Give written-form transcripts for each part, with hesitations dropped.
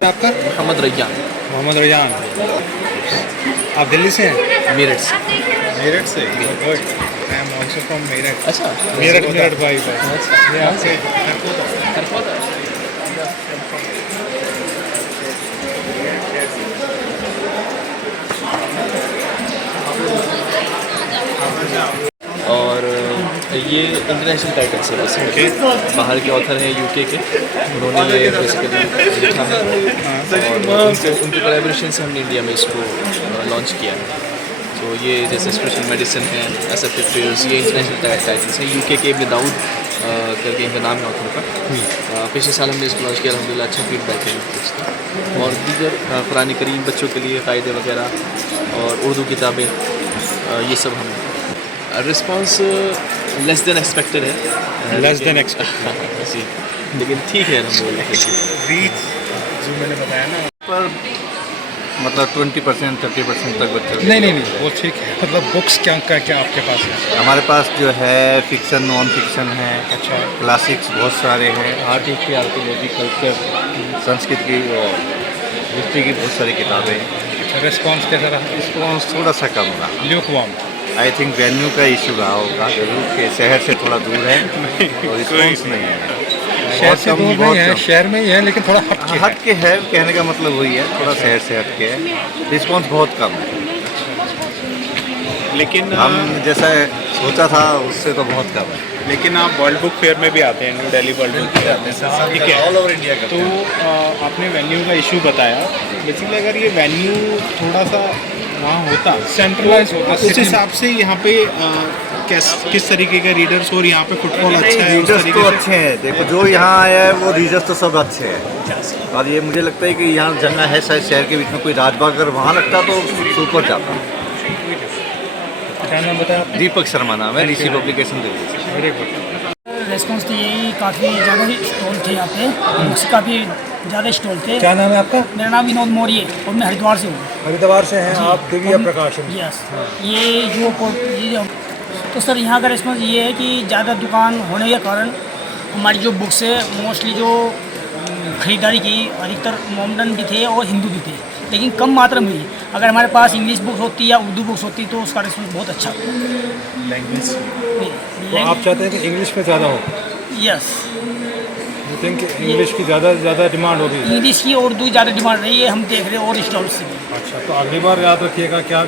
आपका? मोहम्मद रैयान। मोहम्मद रैयान। आप दिल्ली से हैं? मेरठ से। मेरठ से, good. I am also from Meerut. अच्छा, मेरठ भाई भाई। अच्छा, ये आपसे और ये इंटरनेशनल टाइटल है वैसे। ओके। बाहर के ऑथर हैं यूके के, उन्होंने ये बेसिकली लिखा है और उनके कोलैबोरेशन से हमने इंडिया में इसको लॉन्च किया है। तो ये जैसे स्पेशल मेडिसिन है, एसेप्टिक फेयर्स, ये इंटरनेशनल टाइटल्स हैं। यूके के इब्न दाऊद करके इनका नाम है ऑथर का। पिछले साल हमने इसको लॉन्च किया, अल्हम्दुलिल्लाह अच्छा फीडबैक है इसका। और दीगर कुरान करीम बच्चों के लिए क़ायदे वगैरह और उर्दू किताबें, ये सब हम रिस्पांस लेस देन एक्सपेक्टेड है। लेस देन एक्सपेक्टेड जी, लेकिन ठीक है अल्हम्दुलिल्लाह। रीच जो मैंने बताया ना, पर मतलब 20% 30% तक बच्चों के नहीं वो ठीक है। मतलब बुक्स क्या आपके पास है? हमारे पास जो है फिक्शन नॉन फिक्शन है, अच्छा। क्लासिक्स बहुत सारे हैं, art history archaeology culture Sanskrit की और हिस्ट्री की बहुत सारी किताबें हैं। रिस्पॉन्स कैसा रहा? रिस्पॉन्स थोड़ा सा कम रहा। ल्यूकवार्म। आई थिंक वेन्यू का इशू रहा होगा जरूर, कि शहर से थोड़ा दूर है और रिस्पॉन्स नहीं है। शहर से दूर नहीं है, कम। शहर में ही है लेकिन थोड़ा हट के है, कहने का मतलब वही है, थोड़ा शहर से हट के है, रिस्पॉन्स बहुत कम है। लेकिन हम जैसा सोचा था उससे तो बहुत कम है। लेकिन आप वर्ल्ड बुक फेयर में भी आते हैं, new Delhi world book fair आते हैं, ठीक है, ऑल ओवर इंडिया का। तो आपने वेन्यू का इशू बताया। बेसिकली अगर ये वेन्यू थोड़ा सा वहाँ होता, सेंट्रलाइज होता, उस हिसाब से यहाँ पे किस तरीके का रीडर्स और यहाँ पे फुटबॉल अच्छा है? रीडर्स तो अच्छे हैं, देखो जो यहाँ आया है वो रीडर्स तो सब अच्छे हैं। और ये मुझे लगता है कि यहाँ जगह है शायद शहर के बीच में कोई राजबाग, अगर वहाँ लगता तो सुपर जाता। क्या नाम बताया? दीपक शर्मा नाम है, ऋषि पब्लिकेशन दिल्ली से। Very good. रेस्पॉन्स तो यही, काफ़ी ज़्यादा स्टॉल थे यहाँ पे, बुक्स काफ़ी ज़्यादा स्टॉल थे। क्या नाम है आपका? मेरा नाम विनोद मौर्य और मैं हरिद्वार से हूँ। हरिद्वार से हैं आप? दिव्या प्रकाशन। यस। ये जो तो सर यहाँ का रेस्पॉन्स ये है कि ज़्यादा दुकान होने के कारण हमारी जो बुक्स है मोस्टली जो ख़रीदारी की, अधिकतर मोमडन भी थे और हिंदू भी थे, लेकिन कम मात्रा में ही। अगर हमारे पास इंग्लिश बुक्स होती या उर्दू बुक्स होती तो उसका रिस्पॉन्स बहुत अच्छा होता। लैंग्वेज तो आप चाहते हैं कि इंग्लिश में ज़्यादा हो? यस। यू थिंक इंग्लिश की ज़्यादा डिमांड होगी? इंग्लिश की और उर्दू ज़्यादा डिमांड रही है, हम देख रहे हैं और स्टॉल्स से भी। अच्छा, तो अगली बार याद रखिएगा। क्या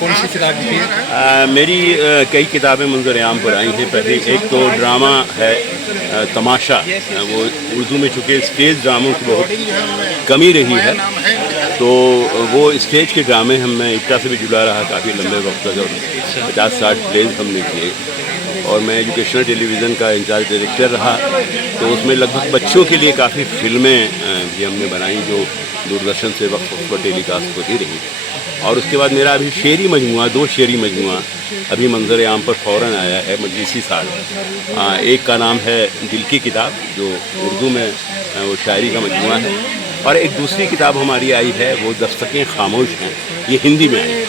कौन सी किताब थी? मेरी कई किताबें मंजर आम पर आई हैं। पहले एक तो ड्रामा है तमाशा, वो उर्दू में चूँकि स्टेज ड्रामों की बहुत कमी रही है, तो वो स्टेज के ड्रामे मैं इट्टा से भी जुड़ा रहा काफ़ी लंबे वक्त तक, और 50-60 प्लेज हमने किए। और मैं एजुकेशनल टेलीविज़न का इंचार्ज डायरेक्टर रहा, तो उसमें लगभग बच्चों के लिए काफ़ी फिल्में भी हमने बनाई जो दूरदर्शन से वक्त पर टेलीकास्ट होती रही। और उसके बाद मेरा अभी शेरी मजमुआ, 2 शेरी मजमुआ अभी मंजर आम पर फ़ौरन आया है मजलिसी साल। एक का नाम है दिल की किताब, जो उर्दू में वो शायरी का मजमुआ है, और एक दूसरी किताब हमारी आई है वो दस्तकें खामोश हैं, ये हिंदी में आई है।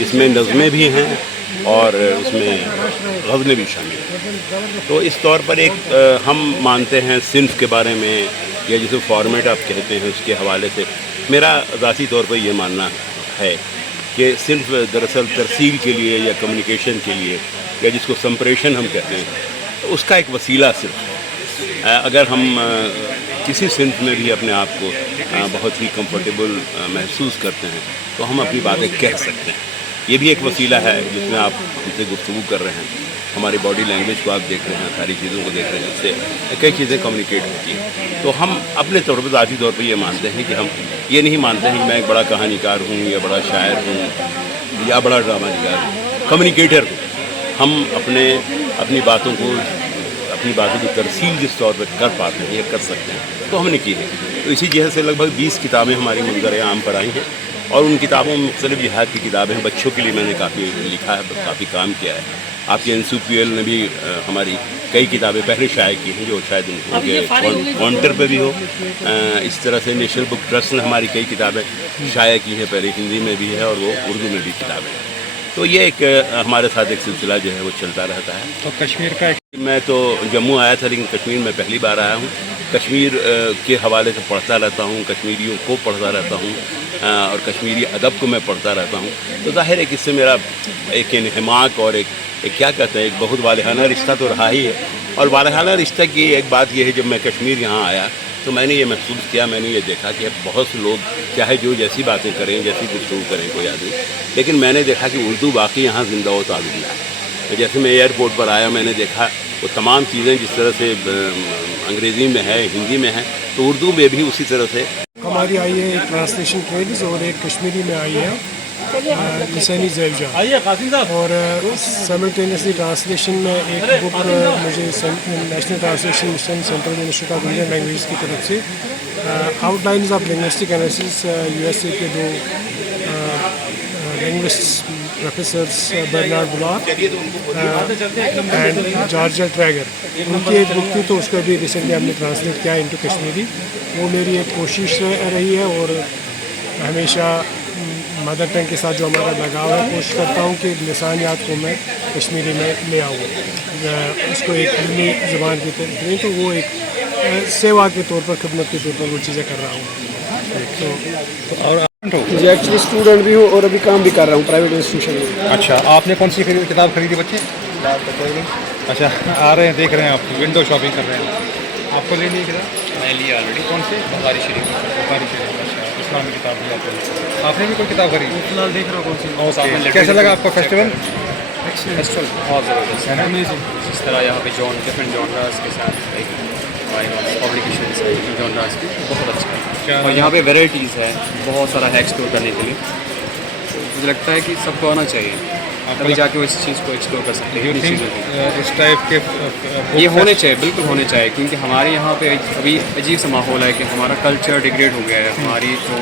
इसमें नज़में भी हैं और उसमें ग़ज़लें भी शामिल हैं। तो इस तौर पर एक हम मानते हैं सिन्फ के बारे में, या जिसे फॉर्मेट आप कहते हैं उसके हवाले से मेरा ज़ाती तौर पर यह मानना है कि सिन्फ दरअसल तरसील के लिए या कम्युनिकेशन के लिए, या जिसको संप्रेषण हम कहते हैं, तो उसका एक वसीला सिर्फ। अगर हम किसी सिन्फ में भी अपने आप को बहुत ही कंफर्टेबल महसूस करते हैं तो हम अपनी बातें कह सकते हैं। ये भी एक वसीला है जिसमें आप हमसे गुफ्तगू कर रहे हैं, हमारी बॉडी लैंग्वेज को आप देख रहे हैं, सारी चीज़ों को देख रहे हैं, इससे कई चीज़ें कम्युनिकेट होती हैं। तो हम अपने तौर पर ज़ाती तौर पर ये मानते हैं कि हम ये नहीं मानते हैं कि मैं एक बड़ा कहानीकार हूँ या बड़ा शायर हूँ या बड़ा ड्रामा निगार हूँ, कम्युनिकेटर हूँ। हम अपनी बातों की तरसील जिस तौर पर कर पाते हैं या कर सकते हैं, तो हमने की है। तो इसी जगह से लगभग 20 किताबें हमारी मंजर आम पर आई हैं, और उन किताबों में मुख्तलिफ जिहाद की किताबें हैं। बच्चों के लिए मैंने काफ़ी लिखा है, काफ़ी काम किया है। आपके NCPL ने भी हमारी कई किताबें पहले शाये की हैं, जो शायद उनके काउंटर पर भी हो। इस तरह से नेशनल बुक ट्रस्ट ने हमारी कई किताबें शाये की हैं, पहले हिंदी में भी है और वो उर्दू में भी किताबें हैं। तो ये एक हमारे साथ एक सिलसिला जो है वो चलता रहता है। तो कश्मीर का मैं तो जम्मू आया था, लेकिन कश्मीर में पहली बार आया हूँ। कश्मीर के हवाले से पढ़ता रहता हूँ, कश्मीरियों को पढ़ता रहता हूँ और कश्मीरी अदब को मैं पढ़ता रहता हूँ। तो ज़ाहिर है कि इससे मेरा एक इन्हमाक और एक क्या कहते हैं, एक बहुत वालिहाना रिश्ता तो रहा ही है। और वालिहाना रिश्ता की एक बात यह है, जब मैं कश्मीर यहाँ आया तो मैंने ये महसूस किया, मैंने ये देखा कि बहुत से लोग चाहे जो जैसी बातें करें, जैसी गुफ्तगू करें कोई आदमी, लेकिन मैंने देखा कि उर्दू बाकी यहाँ जिंदा व ताज़िंदा है। जैसे मैं एयरपोर्ट पर आया, मैंने देखा वो तमाम चीज़ें जिस तरह से अंग्रेज़ी में है, हिंदी में है, तो उर्दू में भी उसी तरह से हमारी आई है एक ट्रांसलेशन ट्रेल्स और एक कश्मीरी में आई है लिसानी ज़ैवजा, और साइमल्टेनियसली ट्रांसलेशन में एक बुक मुझे National Translation Mission Central Institute of Indian Language की तरफ से Outlines of Linguistic Analysis USA के दो linguists professors Bernard Bloch and George Trager, उनकी एक बुक थी, तो उसको भी रिसेंटली हमने ट्रांसलेट किया इनटू कश्मीरी। वो मेरी एक कोशिश रही है और हमेशा मदर टंग के साथ जो हमारा लगाव है, कोशिश करता हूँ कि लिसानियात को मैं कश्मीरी में ले आऊँ, उसको एक इल्मी ज़बान की तरह, तो वो एक सेवा के तौर पर, खिदमत के तौर पर वो चीज़ें कर रहा हूँ। और जी एक्चुअली स्टूडेंट भी हूँ और अभी काम भी कर रहा हूँ प्राइवेट इंस्टीट्यूशन में। अच्छा, आपने कौन सी किताब खरीदी बच्चे? अच्छा, आ रहे हैं, देख रहे हैं आप, विंडो शॉपिंग कर रहे हैं। आपको लेनी है किताब? मैं लिया ऑलरेडी। कौन सी? बुखारी शरीफ। बुखारी शरीफ। अच्छा, इस्लामी किताब लिया आपने। आपने भी कोई किताब खरीदी? फिलहाल देख रहा हूँ कौन सी। ओके, कैसा लगा आपका फेस्टिवल? फेस्टिवल बहुत ज़बरदस्त है ना, जिस तरह यहाँ पे डिफरेंट जॉनरास के साथ हमारे पास पब्लिकेशंस है जॉनरास की, बहुत अच्छा है। और यहाँ पे वैराइटीज़ है, बहुत सारा है एक्सप्लोर करने के लिए। मुझे लगता है कि सबको आना चाहिए, तभी जाके वो इस चीज़ को एक्सप्लोर कर सकते हैं। चीज़ों को इस टाइप के ये होने चाहिए, बिल्कुल होने चाहिए, क्योंकि हमारे यहाँ पे अभी अजीब सा माहौल है कि हमारा कल्चर डिग्रेड हो गया है। हमारी जो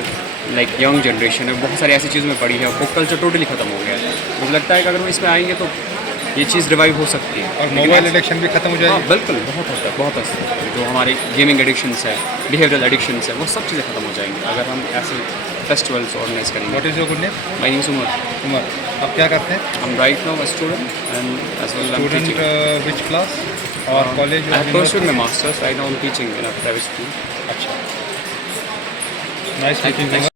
यंग जनरेशन है बहुत सारी ऐसी चीज़ों में पड़ी है, वो कल्चर टोटली ख़त्म हो गया है। मुझे लगता है कि अगर हम इसमें आएंगे तो ये चीज़ रिवाइव हो सकती है। और मोबाइल एडिक्शन भी खत्म हो जाएगी। हाँ बिल्कुल, बहुत हद तक, बहुत हद तक जो हमारे गेमिंग एडिक्शंस है, बिहेवियरल एडिक्शंस है, वो सब चीज़ें खत्म हो जाएंगी अगर हम ऐसे फेस्टिवल्स ऑर्गेनाइज करेंगे। What is your good name? My name is Umar. Umar, आप क्या करते हैं? I am right now a student and as well I am teaching. Which class और college? I have pursued my masters, right now I am teaching in a private school. अच्छा, nice meeting.